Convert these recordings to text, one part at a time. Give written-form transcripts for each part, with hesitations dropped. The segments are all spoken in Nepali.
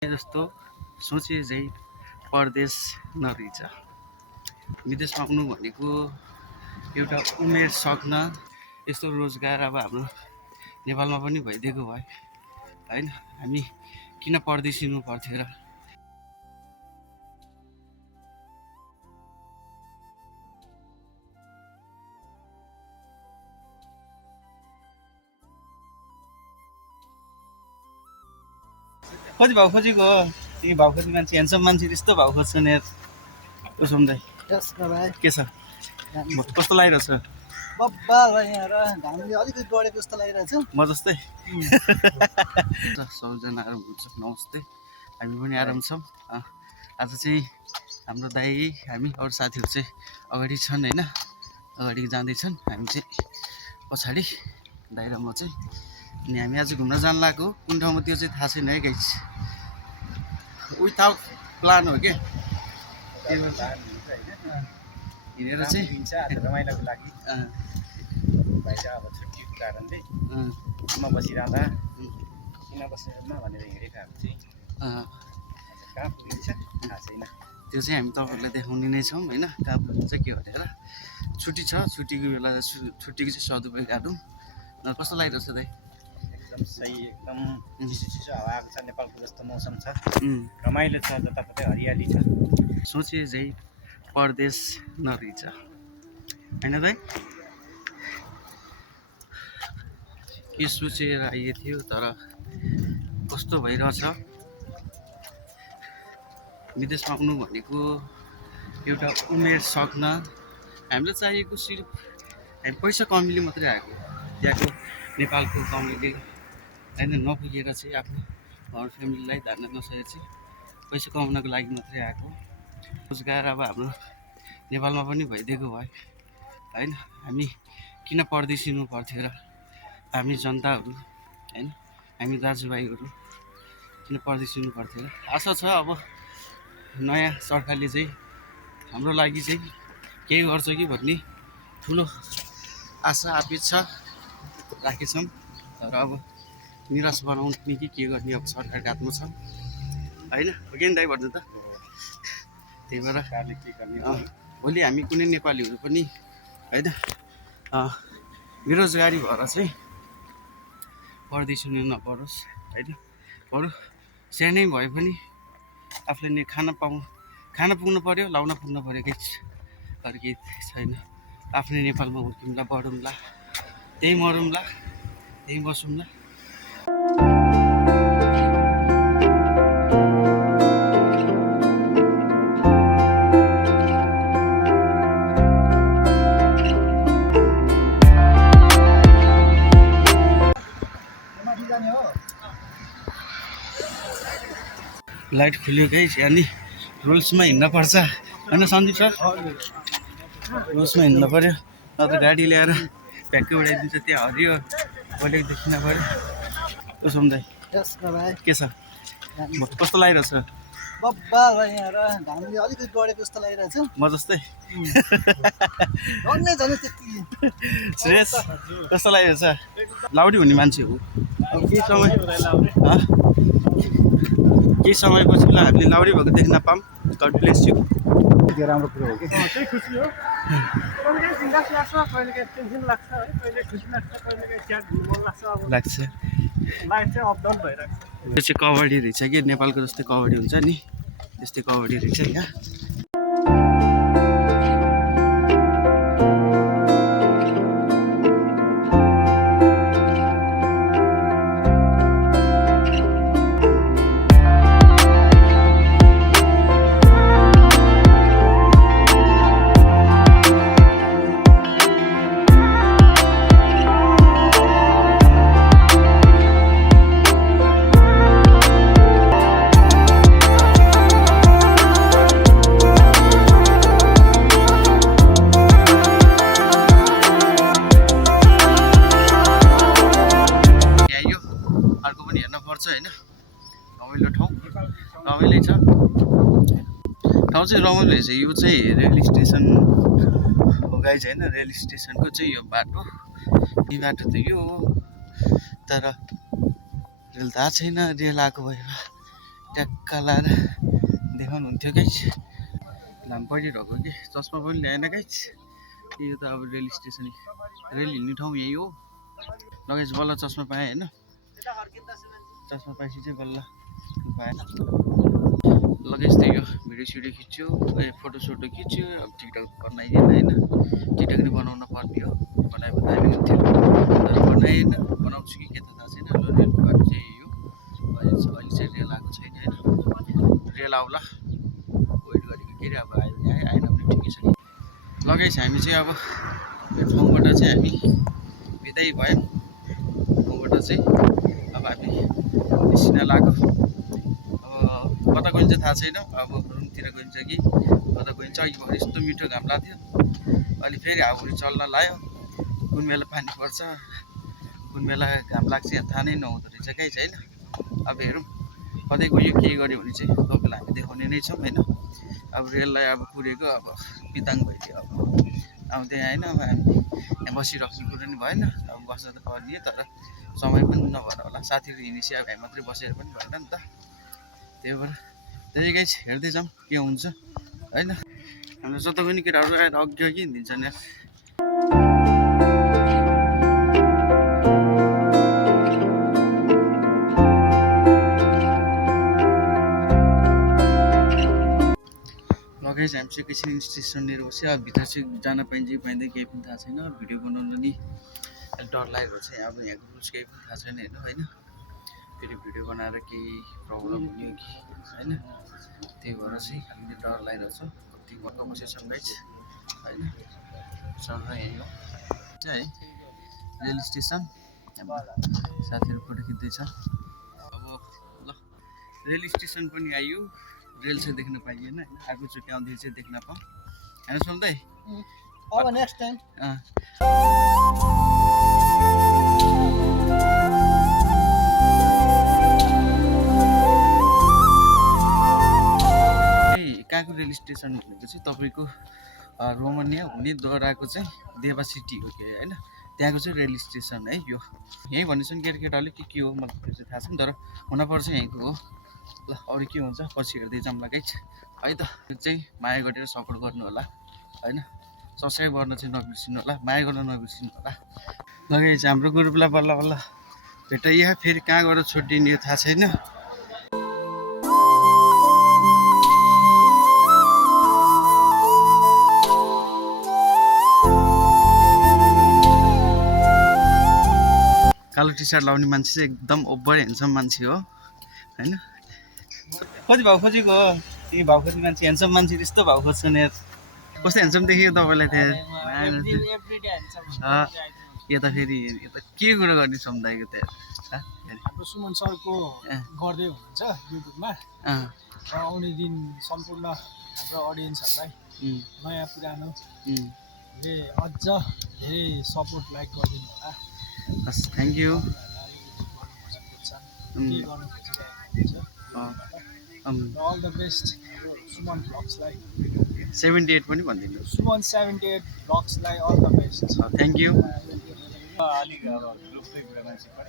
जस्तो सोचे झै परदेश नरहिछ। विदेशमा आउनु भनेको एउटा उमेर सक्न यस्तो रोजगार अब हाम्रो नेपालमा पनि भइदिएको भए होइन, हामी किन परदेशिनु पर्थ्यो र। कति भाउ खोजेको हो तिमी? भाउ खोज्ने मान्छे, ह्यान्डसम मान्छे त्यस्तो भाउ खोज्छन् यार। उसम दाइ के छ, कस्तो लागिरहेछ? अलिकति बढेको जस्तो लागिरहेछ। म जस्तै सबैजना आराम हुन्छ। नमस्ते, हामी पनि आराम छौँ। आज चाहिँ हाम्रो दाइ, हामी अरू साथीहरू चाहिँ अगाडि छन् होइन, अगाडि जाँदैछन्। हामी चाहिँ पछाडि, दाइ र म चाहिँ। अनि हामी आज घुम्न जान लागेको, कुन ठाउँमा त्यो चाहिँ थाहा छैन है गाइस। विथआउट प्लान हो क्या, हिँडेर चाहिँ रमाइलोको लागि बाहिर अब छुट्टीको कारणले म बसिरहँदा किन बसेरमा भनेर हिँडेको हामी चाहिँ कहाँ पुगिन्छ थाहा छैन। त्यो चाहिँ हामी तपाईँहरूलाई देखाउने नै छौँ होइन, कहाँ पुगिन्छ के भनेर। छुट्टी छ, छुट्टीको बेला छुट्टीको चाहिँ सदुपयोग गाडौँ। कस्तो लागिरहेछ दाइ? एकदम सही, एकदम चिसो हावा आएको छ। नेपालको जस्तो मौसम छ, रमाइलो छ, जताततै हरियाली छ। सोचे झै परदेश नरहिछ होइन दाइ? के सोचेर आइएको थियो, तर कस्तो भइरहेछ। विदेशमा आउनु भनेको एउटा उमेर सक्न हामीलाई चाहिएको सिर्फ हामी पैसा कमीले मात्रै आएको। त्यहाँको नेपालको कमीले होइन नपुगेर चाहिँ आफ्नो घर फ्यामिलीलाई धान्न नसकेर चाहिँ पैसा कमाउनको लागि मात्रै आएको। रोजगार अब हाम्रो नेपालमा पनि भइदिएको भए होइन, हामी किन परदेशिनु पर्थ्यो र। हामी जनताहरू होइन, हामी दाजुभाइहरू किन परदेशिनु पर्थ्यो र। आशा छ अब नयाँ सरकारले चाहिँ हाम्रो लागि चाहिँ केही गर्छ कि भन्ने ठुलो आशा अपेक्षा राखेछौँ। तर अब निराश बनाउने कि के गर्ने अब सरकारको हातमा छ होइन, हो कि दाइ भन्नु त। त्यही भएर के गर्ने भोलि हामी कुनै नेपालीहरू पनि होइन बेरोजगारी भएर चाहिँ परदेशिनु नपरोस् होइन। बरु सानै भए पनि आफूले खान पुग्नु पऱ्यो, लाउन पुग्नु पऱ्यो केही अरू केही छैन। आफ्नै नेपालमा हुर्किउँला, बढौँला, त्यही मरौँला, त्यही बसौँला। लाइट खुल्यो गाइस, अनि रुल्समा हिँड्न पर्छ होइन सन्दीप सर? रुल्समा हिँड्नु पऱ्यो, नत्र गाडी ल्याएर भ्याक्कै उडाइदिन्छ। त्यहाँ हरियो पहिलेको देखिन पऱ्यो। उसम दाइ के छ, कस्तो लागिरहेछ? घामले अलिकति बढेको जस्तो लागिरहेछ। म जस्तै श्रेयस कस्तो लागिरहेछ? लाउडी हुने मान्छे हो। अब केही समयपछि हामीले लाउडी भएको देख्न पाऊँ। God bless you. त्यो राम्रो कुरो हो कि त्यही खुसी हो। कहिले बिन्दास लाग्छ, कहिले टेन्सन लाग्छ है, कहिले खुसी लाग्छ, कहिले च्याट मन लाग्छ। अब लाग्छ लाइफ चाहिँ अप डाउन भइरहेको छ। यो चाहिँ कबड्डी रहेछ कि नेपालको जस्तै कबड्डी हुन्छ नि, त्यस्तै कबड्डी रहेछ यहाँ। होइन, रमाइलो ठाउँ, रमाइलो छ ठाउँ चाहिँ रमाइलो रहेछ। यो चाहिँ रेल स्टेसन हो गाइस होइन, रेल स्टेसनको चाहिँ यो बाटो, यी बाटो त यो हो, तर रेल थाहा छैन। रेल आएको भए ट्याक्का लाएर देखाउनु हुन्थ्यो गाइस घाम परिरहेको कि चस्मा पनि ल्याएन गाइस यो त अब रेल स्टेसन रेल हिँड्ने ठाउँ यही हो लगाइस बल्ल चस्मा पाएँ होइन चस्मा पाएपछि चाहिँ बल्ल पाएन लगाइस त यो भिडियो सिडियो खिच्यो फोटो सोटो खिच्यो अब टिकटक बनाइदिएन होइन टिकटक नि बनाउन पर्ने हो बनायो भने दामी हुन्थ्यो तर बनाएन बनाउँछु कि के त थाहा छैन रेलको बाटो चाहिँ यही हो अहिले चाहिँ रेल आएको छैन होइन रेल आउला वेट गरेको के अरे अब आयो भने आयो आएन भने ठिकै छ कि लगाइस हामी चाहिँ अब यो ठाउँबाट चाहिँ हामी बिदाई भयौँ ठाउँबाट चाहिँ अब हामी निस्किन लाग्यो अब कता गइन्छ थाहा छैन अब रुमतिर गइन्छ कि कता गइन्छ अघि भर्खर यस्तो मिठो घाम लाग्थ्यो अहिले फेरि हाउरी चल्न लाग्यो कुन बेला पानी पर्छ कुन बेला घाम लाग्छ यहाँ थाहा नै नहुँदो रहेछ गाइस होइन अब हेरौँ कतै गयो के गर्यो भने चाहिँ तपाईँलाई हामी देखाउने नै छौँ होइन अब रेललाई अब पुगेको अब बिताङ भइदियो अब आउँदै आएन अब हामी यहाँ बसिराख्नु कुरो नि भएन अब बस्दा त पर्ने तर समय पनि नभएर होला साथीहरू हिँडेपछि अब हामी मात्रै बसेर पनि भएन नि त त्यही भएर त्यही गाइस हेर्दै जाउँ के हुन्छ होइन हाम्रो जता पनि केटाहरू आएर अघि अघि हिँडिदिन्छन् यहाँ लगाइस हामी चाहिँ एकैछिन स्टेसन लिएर बस्यो अब भित्र चाहिँ जान पाइन्छ कि पाइँदैन केही पनि थाहा छैन भिडियो बनाउन नि अलिक डर लागेको छ अब यहाँको रुल्स केही पनि थाहा छैन होइन होइन फेरि भिडियो बनाएर केही प्रब्लम हुने हो कि होइन त्यही भएर चाहिँ हामीले डर लागिरहेको छ कति वर्क बसेछौँ गाइस होइन सर यही हो चाहिँ है रेल स्टेसन साथीहरू फोटो खिच्दैछ अब ल रेल स्टेसन पनि आइयो रेल चाहिँ देख्न पाइएन होइन आगोचोटि आउँदै चाहिँ देख्न पाऊँ होइन सुन्दै अब नेक्स्ट टाइम कहाँको रेल स्टेसन भनेको चाहिँ तपाईँको रोमानिया हुने द्वाराको चाहिँ देवा सिटी हो कि होइन त्यहाँको चाहिँ रेल स्टेसन है यो यहीँ भनेछन् केटाकेटाले के हो मलाई त्यो चाहिँ थाहा छैन तर हुनपर्छ यहीँको हो ल अरू के हुन्छ पछि हेर्दै जाऊँ लगाइछ है त त्यो चाहिँ माया गरेर सपोर्ट गर्नु होला होइन सब्सक्राइब गर्न चाहिँ नबिर्सिनु होला माया गर्न नबिर्सिनु होला लगाइछ हाम्रो ग्रुपलाई बल्ल बल्ल भेटाइयो फेरि कहाँ गएर छुट्टिने थाहा छैन कालो टी सर्ट लाउने मान्छे चाहिँ एकदम ओभर ह्यान्डसम मान्छे हो होइन कति भाउ खोजेको हो तिमी भाउ खोज्ने मान्छे ह्यान्डसम मान्छे त्यस्तो भाउ खोज्छन् यार कस्तो ह्यान्डसम देखेको तपाईँलाई त्यहाँ यता फेरि यता के कुरो गर्ने सम्झाएको त्यहाँ हाम्रो सुमन सरको गर्दै हुनुहुन्छ युट्युबमा आउने दिन सम्पूर्ण हाम्रो अडियन्सहरूलाई नयाँ पुरानो अझ धेरै सपोर्ट लाइक गरिदिनु होला हस् thank you all the best Suman ब्लग्सलाई 78 पनि भनिदिनु सुमन 78 ब्लग्सलाई all the best thank you अलिक अब ग्रुपकै कुरा मान्छे पनि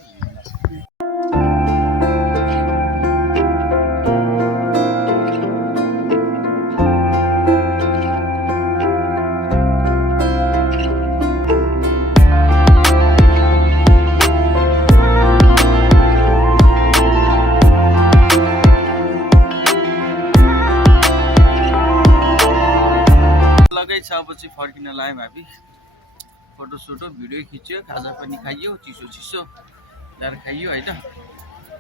लगै छ अब चाहिँ फर्किन लाग्यो भाबी फोटो सोटो भिडियो खिच्यो खाजा पनि खाइयो चिसो चिसो ल्याएर खाइयो होइन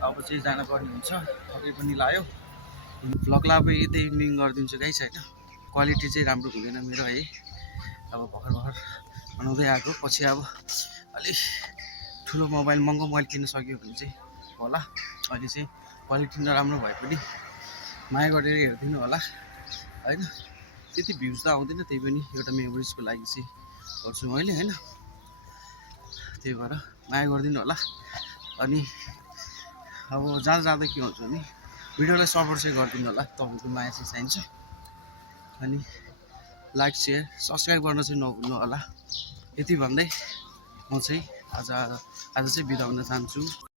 अब चाहिँ जानुपर्ने हुन्छ थकै पनि लाग्यो भ्लगलाई अब यतै इन्डिङ गरिदिन्छु गाइस होइन क्वालिटी चाहिँ राम्रो हुँदैन मेरो है अब भर्खर भर्खर बनाउँदै आएको पछि अब अलिक ठुलो मोबाइल महँगो मोबाइल किन्न सक्यो भने चाहिँ होला अहिले चाहिँ क्वालिटी नराम्रो भए पनि माया गरेर हेरिदिनु होला होइन त्यति भ्युज त आउँदैन त्यही पनि एउटा मेमोरिजको लागि चाहिँ गर्छु मैले होइन त्यही भएर माया गरिदिनु होला अनि अब जाँदा जाँदा के हुन्छ भने भिडियोलाई सपोर्ट चाहिँ गरिदिनु होला तपाईँको माया चाहिँ चाहिन्छ अनि लाइक सेयर सब्सक्राइब गर्न चाहिँ नभुल्नु होला यति भन्दै म चाहिँ आज चाहिँ बिदा हुन चाहन्छु